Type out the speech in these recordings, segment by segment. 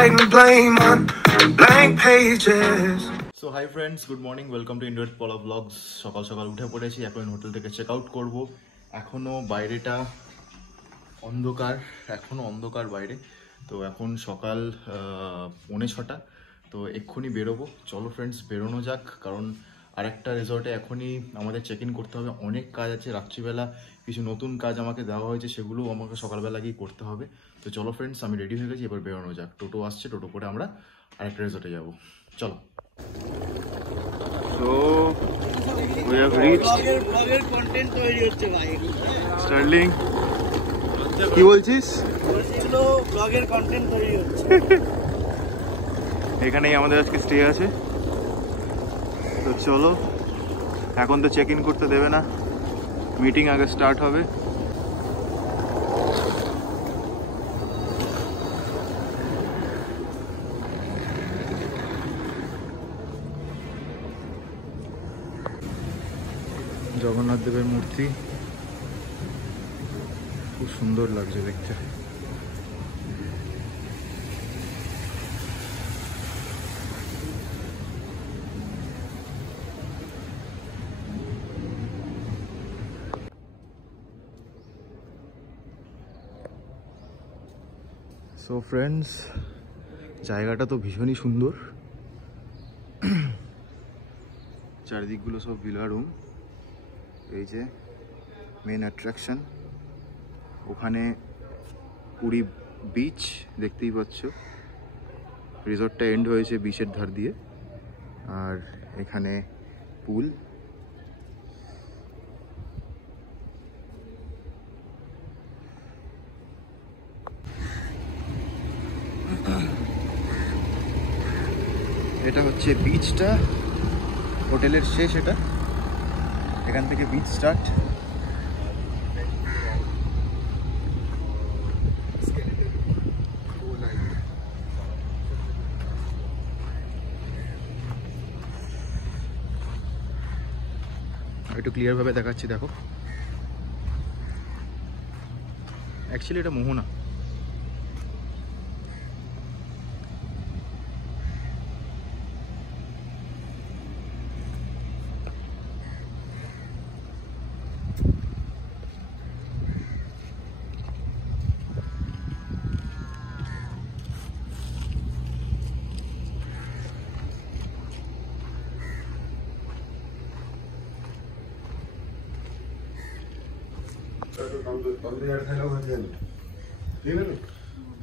writing blame on blank pages. So hi friends, good morning, welcome to Indian পলা blogs. সকাল সকাল উঠে পড়েছি, এখন হোটেল থেকে চেক আউট করবো। এখনও বাইরেটা অন্ধকার বাইরে। তো এখন সকাল 6:45, তো এক্ষুনি বেরোবো। চলো ফ্রেন্ডস, বেরোনো যাক, কারণ আরেকটা রিসর্টে এখনই আমাদের চেক ইন করতে হবে। অনেক কাজ আছে, রাত্রিবেলা কিছু নতুন কাজ আমাকে দেওয়া হয়েছে, সেগুলো আমাকে সকালবেলা গিয়ে করতে হবে। তো চলো ফ্রেন্ডস, আমি রেডি হয়ে গেছি, এবার বেরোনো যাক। টোটো আসছে, টোটো করে আমরা আরেকটা রিসর্টে যাবো। চলো। So we have reached Sterling. কি বলছিস? ব্লগের কন্টেন্ট তৈরি হচ্ছে। এখানেই আমাদের আজকে স্টে আছে। তো চলো, এখন তো চেক ইন করতে দেবে না, মিটিং আগে স্টার্ট হবে। জগন্নাথ দেবের মূর্তি খুব সুন্দর লাগছে দেখতে। সো ফ্রেন্ডস, জায়গাটা তো ভীষণই সুন্দর। চারিদিকগুলো সব ভিলা রুম। এই যে মেন অ্যাট্রাকশন, ওখানে পুরী বিচ দেখতেই পাচ্ছ। রিসর্টটা এন্ড হয়েছে বিচের ধার দিয়ে, আর এখানে পুল। এটা হচ্ছে বিচটা, হোটেলের শেষ এটা। এখান থেকে বিচ স্টার্ট। একটু ক্লিয়ার ভাবে দেখাচ্ছি, দেখো। অ্যাকচুয়ালি এটা মোহনা।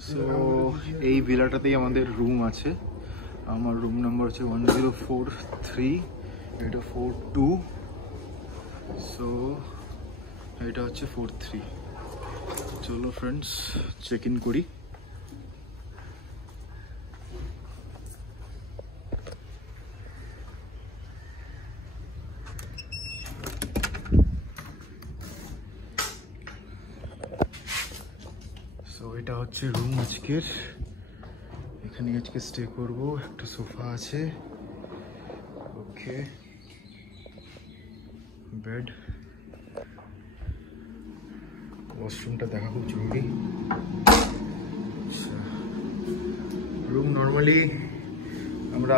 সো এই ভিলাটাতেই আমাদের রুম আছে। আমার রুম নাম্বার হচ্ছে 1043, এটা 42, সো এটা হচ্ছে 43। চলো ফ্রেন্ডস, চেক ইন করি। এটা হচ্ছে রুম আজকের। এখানে আজকে স্টে করব। একটা সোফা আছে, ওকে, বেড। ওয়াশরুমটা দেখা খুব জরুরি। আচ্ছা, রুম নর্মালি আমরা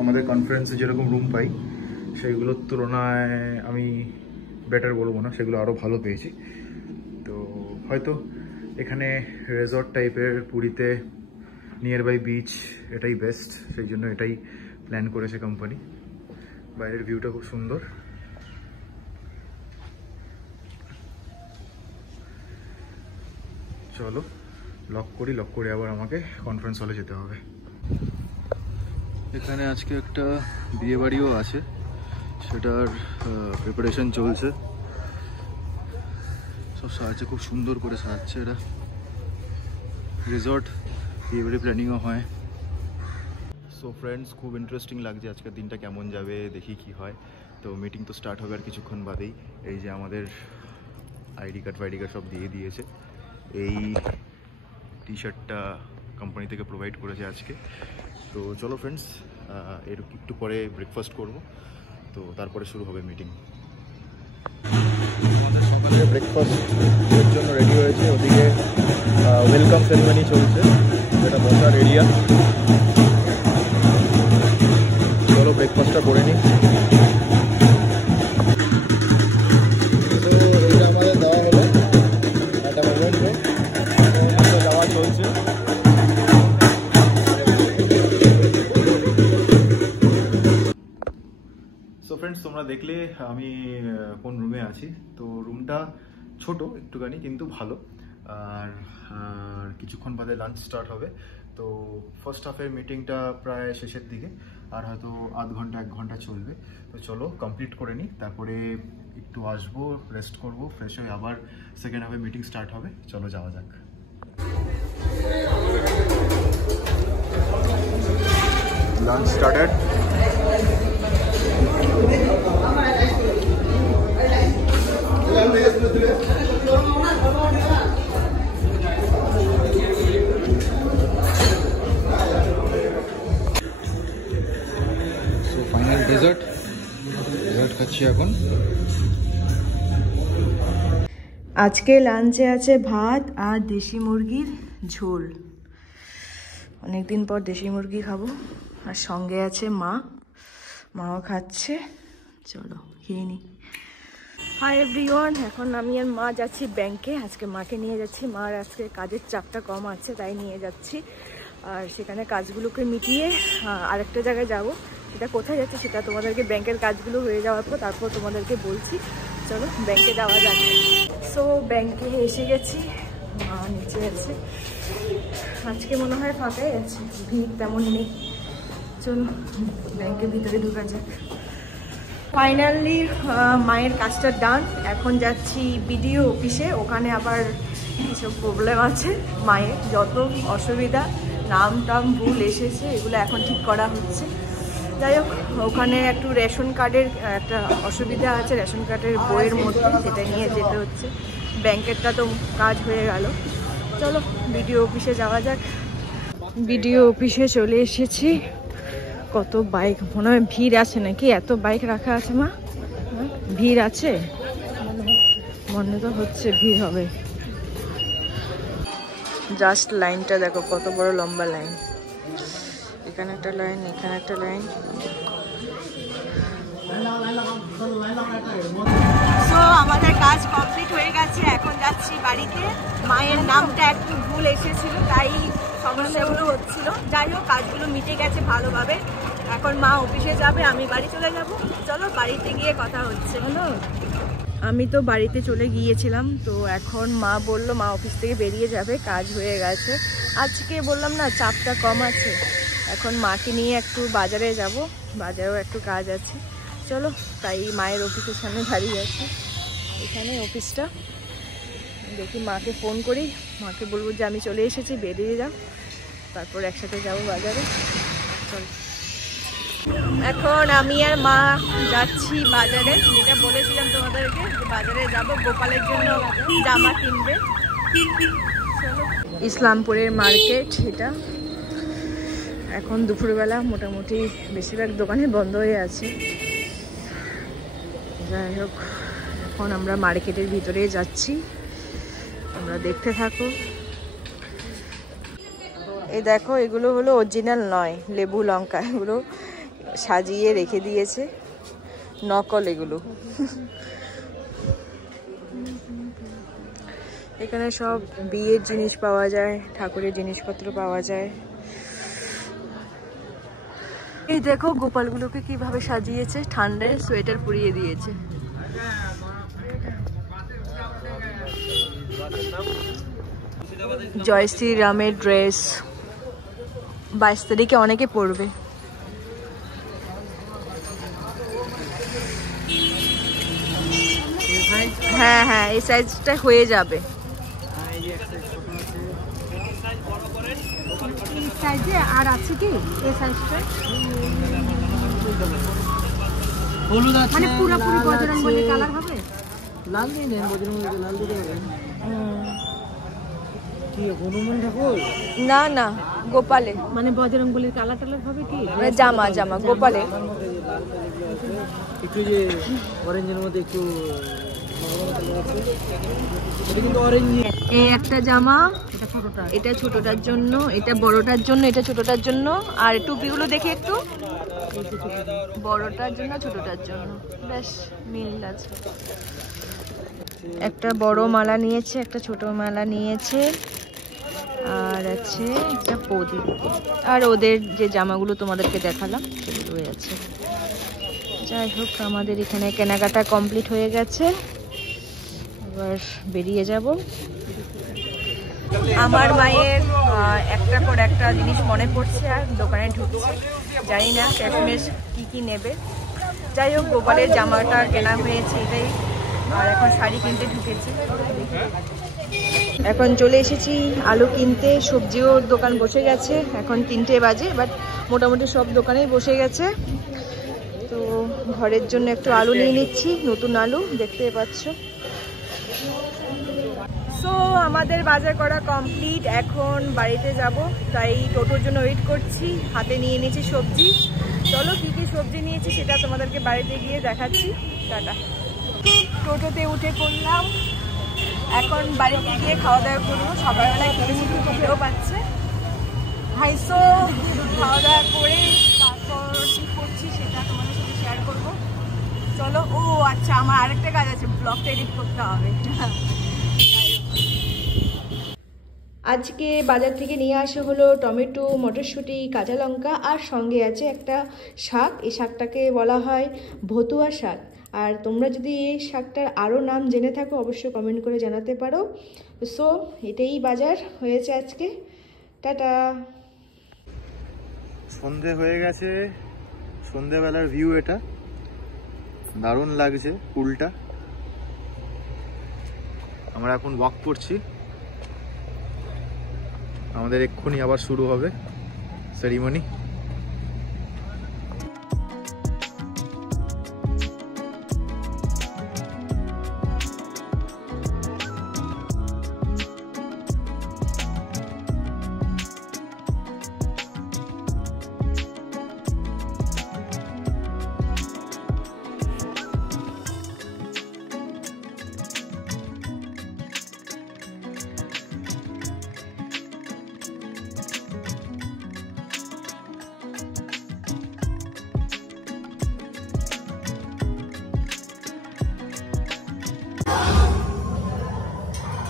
আমাদের কনফারেন্সে যেরকম রুম পাই সেইগুলোর তুলনায় আমি বেটার বলবো না, সেগুলো আরও ভালো পেয়েছি। তো হয়তো এখানে রিসর্ট টাইপের, পুরীতে নিয়ার বাই বিচ, এটাই বেস্ট, সেই জন্য এটাই প্ল্যান করেছে কোম্পানি। বাইরের ভিউটা খুব সুন্দর। চলো লক করি, আবার আমাকে কনফারেন্স হলে যেতে হবে। এখানে আজকে একটা বিয়ে বাড়িও আছে, সেটার প্রিপারেশন চলছে। সব সাজাচ্ছে, খুব সুন্দর করে সাজাচ্ছে। এটা রিসর্ট, বিয়েবাড়ি প্ল্যানিংও হয়। সো ফ্রেন্ডস, খুব ইন্টারেস্টিং লাগছে আজকের দিনটা কেমন যাবে, দেখি কি হয়। তো মিটিং তো স্টার্ট হবে আর কিছুক্ষণ বাদেই। এই যে আমাদের আইডি কার্ড সব দিয়ে দিয়েছে। এই টি শার্টটা কোম্পানি থেকে প্রোভাইড করেছে আজকে। তো চলো ফ্রেন্ডস, এর একটু পরে ব্রেকফাস্ট করব, তো তারপরে শুরু হবে মিটিং। আমাদের সকালে ব্রেকফাস্টের জন্য রেডি হয়েছে, ওদিকে ওয়েলকাম সেরেমনি চলছে। এটা বসার এরিয়া। চলো ব্রেকফাস্টটা করে নিই। তো এটা আমাদের দেওয়া হলো একটা মোমেন্টে, যাওয়া চলছে। সো ফ্রেন্ডস, তোমরা দেখলে আমি কোন রুমে আছি। তো রুমটা ছোট একটুখানি, কিন্তু ভালো। আর কিছুক্ষণ বাদে লাঞ্চ স্টার্ট হবে। তো ফার্স্ট হাফের মিটিংটা প্রায় শেষের দিকে, আর হয়তো আধ ঘন্টা 1 ঘন্টা চলবে। তো চলো কমপ্লিট করে নিই, তারপরে একটু আসবো, রেস্ট করব, ফ্রেশ হয়ে আবার সেকেন্ড হাফে মিটিং স্টার্ট হবে। চলো যাওয়া যাক। Lunch started. ফাইনাল ডেজার্ট খাচ্ছি এখন। আজকে লাঞ্চে আছে ভাত আর দেশি মুরগির ঝোল। অনেকদিন পর দেশি মুরগি খাবো। আর সঙ্গে আছে মাও খাচ্ছে। চলো খেয়ে নি। হাই এভরিওয়ান, এখন আমি আর মা যাচ্ছি ব্যাংকে। আজকে মাকে নিয়ে যাচ্ছি। মার আজকে কাজের চাপটা কম আছে, তাই নিয়ে যাচ্ছি। আর সেখানে কাজগুলোকে মিটিয়ে আরেকটা জায়গায় যাব। সেটা কোথায় যাচ্ছে সেটা তোমাদেরকে ব্যাংকের কাজগুলো হয়ে যাওয়ার পর তারপর তোমাদেরকে বলছি। চলো ব্যাংকে যাওয়া যাক। সো ব্যাংকে এসে গেছি, মা নিচে আছে। আজকে মনে হয় ফাঁকাই আছে, ভিড় তেমন নেই। চলো ব্যাংকের ভিতরে ঢোকা যাক। ফাইনালি মায়ের কাজটা ডান। এখন যাচ্ছি বিডিও অফিসে। ওখানে আবার কিছু প্রবলেম আছে মায়ের, যত অসুবিধা, নাম টাম ভুল এসেছে, এগুলো এখন ঠিক করা হচ্ছে। যাই হোক, ওখানে একটু রেশন কার্ডের একটা অসুবিধা আছে, রেশন কার্ডের বইয়ের মধ্যে, সেটা নিয়ে যেতে হচ্ছে। ব্যাংকেরটা তো কাজ হয়ে গেল। চলো বিডিও অফিসে যাওয়া যাক। বিডিও অফিসে চলে এসেছি। কত বাইক, মনে হয় ভিড় আছে নাকি? এত বাইক রাখা আছে মা, ভিড় আছে মনে তো হচ্ছে, ভিড় হবে। জাস্ট লাইনটা দেখো, কত বড় লম্বা লাইন। এখানে একটা লাইন, এখানে একটা লাইন। সো আমাদের কাজ কমপ্লিট হয়ে গেছে। এখন যাচ্ছি বাড়িতে। মায়ের নামটা একটু ভুল এসেছিল, তাই সমস্যাগুলো হচ্ছিল। যাই হোক, কাজগুলো মিটে গেছে ভালোভাবে। এখন মা অফিসে যাবে, আমি বাড়ি চলে যাব। চলো বাড়িতে গিয়ে কথা হচ্ছে। হলো, আমি তো বাড়িতে চলে গিয়েছিলাম। তো এখন মা বললো মা অফিস থেকে বেরিয়ে যাবে, কাজ হয়ে গেছে। আজকে বললাম না চাপটা কম আছে। এখন মাকে নিয়ে একটু বাজারে যাব, বাজারেও একটু কাজ আছে। চলো, তাই মায়ের অফিসের সামনে দাঁড়িয়ে আছি। এখানে অফিসটা। দেখি মাকে ফোন করি, মাকে বলবো যে আমি চলে এসেছি, বেরিয়ে যাও, তারপর একসাথে যাব বাজারে। চলো, এখন আমি আর মা যাচ্ছি বাজারে। যেটা বলেছিলাম তোমাদেরকে, যে বাজারে যাব গোপালের জন্য জামা কিনবে। চলো, ইসলামপুরের মার্কেট এটা। এখন দুপুরবেলা, মোটামুটি বেশিরভাগ দোকানে বন্ধ হয়ে আছে। যাই হোক, এখন আমরা মার্কেটের ভিতরে যাচ্ছি, তোমরা দেখতে থাকো। এই দেখো, এগুলো হলো অরিজিনাল নয়, লেবু লঙ্কা। এগুলো সাজিয়ে রেখে দিয়েছে, নকল এগুলো। এখানে সব বিয়ের জিনিস পাওয়া যায়, ঠাকুরের জিনিসপত্র পাওয়া যায়। এই দেখো গোপালগুলোকে কিভাবে সাজিয়েছে, ঠান্ডায় সোয়েটার পরিয়ে দিয়েছে। জয় শ্রীরামের ড্রেস 22 তারিখে অনেকে পরবে। হ্যাঁ হ্যাঁ, এই সাইজটা হয়ে যাবে। সাইজে আর আছে কি এই সাইজটা? হলুদ আছে, মানে পুরোপুরি বজরংবলী কালার হবে। লাল দিয়ে নেন, বজরংবলী লাল দিতে হবে। কি হনুমান ঠাকুর? না না, গোপালে, মানে বজরংবলীর কালার টালার হবে কি? মানে জামা জামা গোপালে। একটু যে অরেঞ্জের মধ্যে একটু এই একটা জামা, এটা ছোটটার জন্য, এটা বড়টার জন্য, এটা ছোটটার জন্য। আর টুপিগুলো দেখি একটু, বড়টার জন্য ছোটটার জন্য, বেশ মিল আছে। একটা বড় মালা নিয়েছে, একটা ছোট মালা নিয়েছে, আর আছে একটা প্রদীপ। আর ওদের যে জামাগুলো তোমাদেরকে দেখালাম সেগুলোই আছে। যাই হোক, আমাদের এখানে কেনাকাটা কমপ্লিট হয়ে গেছে, এবার বেরিয়ে যাব। আমার মায়ের একটা পর একটা জিনিস মনে পড়ছে আর দোকানে ঢুকছে, জানি না শেষমেশ কি নেবে। যাই হোক, গোপালের জামাটা কেনা হয়েছে এটাই, আর এখন শাড়ি কিনতে ঢুকেছি। এখন চলে এসেছি আলু কিনতে, সবজিও দোকান বসে গেছে, এখন 3টে বাজে, বাট মোটামুটি সব দোকানেই বসে গেছে। তো ঘরের জন্য একটু আলু নিয়ে নিচ্ছি, নতুন আলু দেখতে পাচ্ছ। সো আমাদের বাজার করা কমপ্লিট, এখন বাড়িতে যাব, তাই টোটোর জন্য ওয়েট করছি। হাতে নিয়ে নিয়েছি সবজি, চলো কী কী সবজি নিয়েছি সেটা তোমাদেরকে বাড়িতে গিয়ে দেখাচ্ছি। টাটা। টোটোতে উঠে পড়লাম, এখন বাড়িতে গিয়ে খাওয়া দাওয়া করবো। সকালবেলায় খেয়েছি, খেতেও পাচ্ছে। ভাইসো খাওয়া দাওয়া করে তারপর কী করছি সেটা তোমাদের সাথে শেয়ার করবো। চলো। ও আচ্ছা, আমার আরেকটা কাজ আছে, ব্লগটা এডিট করতে হবে। আজকে বাজার থেকে নিয়ে আসা হলো টমেটো, মটরশুঁটি, কাঁচা লঙ্কা, আর সঙ্গে আছে একটা শাক। এই শাকটাকে বলা হয় ভতুয়া শাক। আর তোমরা যদি এই শাকটার আরও নাম জেনে থাকো অবশ্যই কমেন্ট করে জানাতে পারো। সো এটাই বাজার হয়েছে আজকে। টাটা। সন্ধে হয়ে গেছে, সন্ধেবেলার ভিউ এটা, দারুণ লাগছে পুলটা। আমরা এখন ওয়াক করছি, আমাদের এক্ষুনি আবার শুরু হবে সেরিমনি।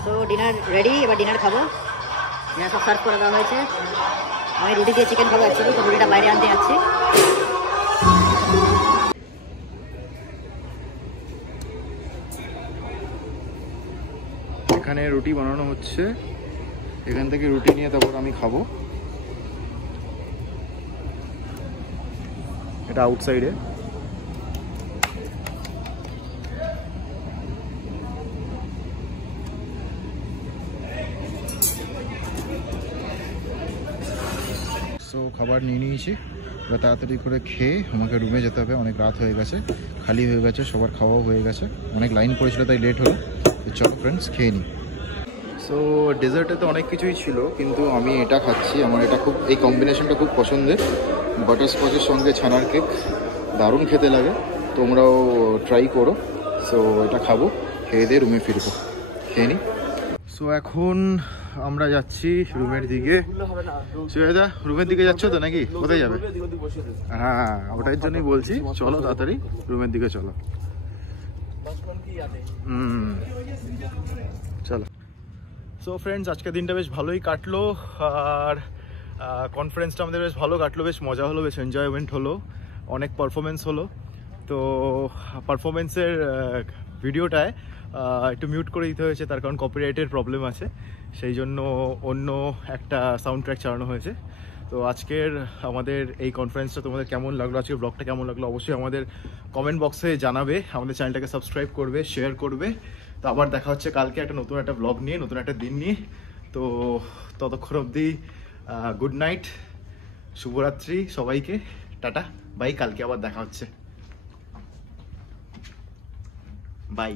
তো ডিনার রেডি, এবার ডিনার খাবো। এখানে সব সার্ভ করে দেওয়া হয়েছে। আমি রুটি দিয়ে চিকেন খাবো অ্যাকচুয়ালি, তো রুটিটা বাইরে আনতে যাচ্ছি। এখানে রুটি বানানো হচ্ছে, এখান থেকে রুটি নিয়ে তারপর আমি খাবো। এটা আউটসাইডে। সো খাবার নিয়ে নিয়েছি, এবার তাড়াতাড়ি করে খেয়ে আমাকে রুমে যেতে হবে, অনেক রাত হয়ে গেছে, খালি হয়ে গেছে, সবার খাওয়াও হয়ে গেছে, অনেক লাইন পড়েছিল তাই লেট হলো। তো চলো ফ্রেন্ডস, খেয়ে নিই। সো ডেজার্টে তো অনেক কিছুই ছিল, কিন্তু আমি এটা খাচ্ছি, আমার এটা খুব, এই কম্বিনেশনটা খুব পছন্দের। বাটারস্কচের সঙ্গে ছানার কেক, দারুণ খেতে লাগে, তোমরাও ট্রাই করো। সো এটা খাবো, খেয়ে দিয়ে রুমে ফিরবো, খেয়ে নিই। সো এখন আমরা যাচ্ছি রুমের দিকে। সুয়েদা, রুমের দিকে যাচ্ছ তো নাকি? কোথায় যাবে? হ্যাঁ, ওটার জন্যই বলছি, চলো তাড়াতাড়ি রুমের দিকে চলো। চলো। সো ফ্রেন্ডস, আজকের দিনটা বেশ ভালোই কাটলো, আর কনফারেন্সটা আমাদের বেশ ভালো কাটলো, বেশ মজা হলো, বেশ এনজয়মেন্ট হলো, অনেক পারফরমেন্স হলো। তো পারফরমেন্সের ভিডিওটায় একটু মিউট করে দিতে হয়েছে, তার কারণ কপিরাইটের প্রবলেম আছে, সেই জন্য অন্য একটা সাউন্ড ট্র্যাক চালানো হয়েছে। তো আজকের আমাদের এই কনফারেন্সটা তোমাদের কেমন লাগলো, আজকের ব্লগটা কেমন লাগলো অবশ্যই আমাদের কমেন্ট বক্সে জানাবে, আমাদের চ্যানেলটাকে সাবস্ক্রাইব করবে, শেয়ার করবে। তো আবার দেখা হচ্ছে কালকে একটা নতুন একটা ব্লগ নিয়ে, নতুন একটা দিন নিয়ে। তো ততক্ষণ অবধি গুড নাইট, শুভরাত্রি সবাইকে, টাটা বাই, কালকে আবার দেখা হচ্ছে, বাই।